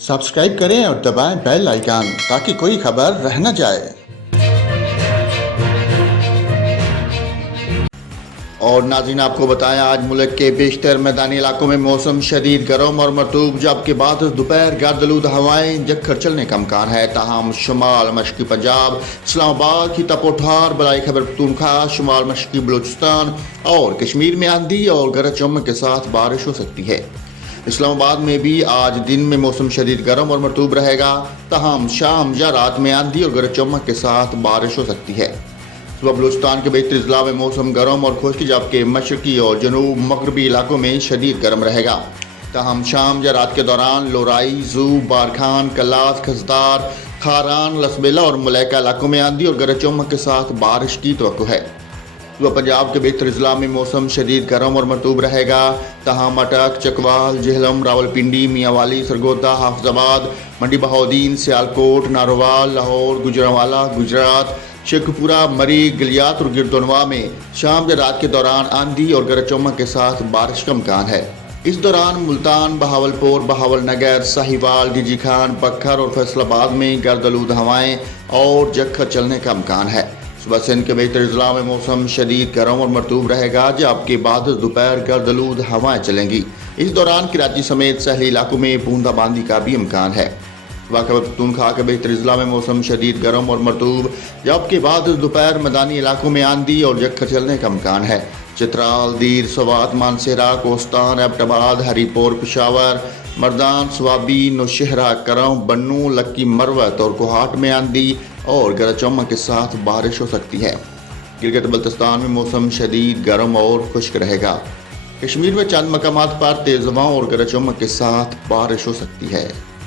Subscribe करें और दबाएं बेल आइकन ताकि कोई खबर रह न जाए। और नाज़रीन, आपको बताएं आज मुल्क के बेशतर मैदानी इलाकों में मौसम शदीद गर्म और मरतूब, जबकि बाद दोपहर गर्द-आलूद हवाएं जक्कर चलने का इम्कान है। ताहम शुमाल मशरक़ी पंजाब, इस्लामाबाद की तपोठार, बलाई खैबर पख्तूनख्वा, शुमाल मशरक़ी बलूचिस्तान और कश्मीर में आंधी और गरज चमक के साथ बारिश हो सकती है। इस्लामाबाद में भी आज दिन में मौसम शदीद गर्म और मरतूब रहेगा। ताहम शाम या रात में आंधी और गरज चमक के साथ बारिश हो सकती है। सुबह बलूचिस्तान के बेहतर अजला में मौसम गर्म और खुश्क, जबकि मशरकी और जनूब मगरबी इलाकों में शदीद गर्म रहेगा। ताहम शाम या रात के दौरान लोराई, जूब, बारखान, कलास, खजदार, खारान, लसबेला और मलैका इलाकों में आंधी और गरज चमक के साथ बारिश की तवक्को है। सुबह पंजाब के बेहतर अजला में मौसम शदीद गर्म और मरतूब रहेगा। ताहम अटक, चकवाल, जेहलम, रावलपिंडी, मियांवाली, सरगोदा, हाफजाबाद, मंडी बहाउद्दीन, सियालकोट, नारोवाल, लाहौर, गुजरांवाला, गुजरात, शेखपुरा, मरी, गलियात और गिरदोनवा में शाम या रात के दौरान आंधी और गरज चमक के साथ बारिश का इम्कान है। इस दौरान मुल्तान, बहावलपुर, बहावलनगर, साहिवाल, डीजी खान, बखर और फैसलाबाद में गर्द-आलूद हवाएं और जक्खर चलने का इम्कान है। सुबह सिंध के बेहतर अजला में मौसम शदीद गर्म और मरतूब रहेगा, जबकि बाद दोपहर गर्द-आलूद हवाएं चलेंगी। इस दौरान कराची समेत सहली इलाकों में बूंदाबांदी का भी इम्कान है। खैबर पख्तूनख्वा के बेहतर अजला में मौसम शदीद गर्म और मरतूब, जबकि बाद दोपहर मैदानी इलाकों में आंधी और जक्खर चलने का इम्कान है। चित्राल, दीर, सवात, मानसेरा, कोस्तान, एबटाबाद, हरीपुर, पेशावर, मर्दान, स्वाबी, नौशहरा, करम, बन्नू, लक्की, मरवत और कोहाट में आंधी और गरज चमक के साथ बारिश हो सकती है। गिलगित बल्तिस्तान में मौसम शदीद गर्म और खुश्क रहेगा। कश्मीर में चंद मकामात पर तेज हवाओं और गरज चमक के साथ बारिश हो सकती है।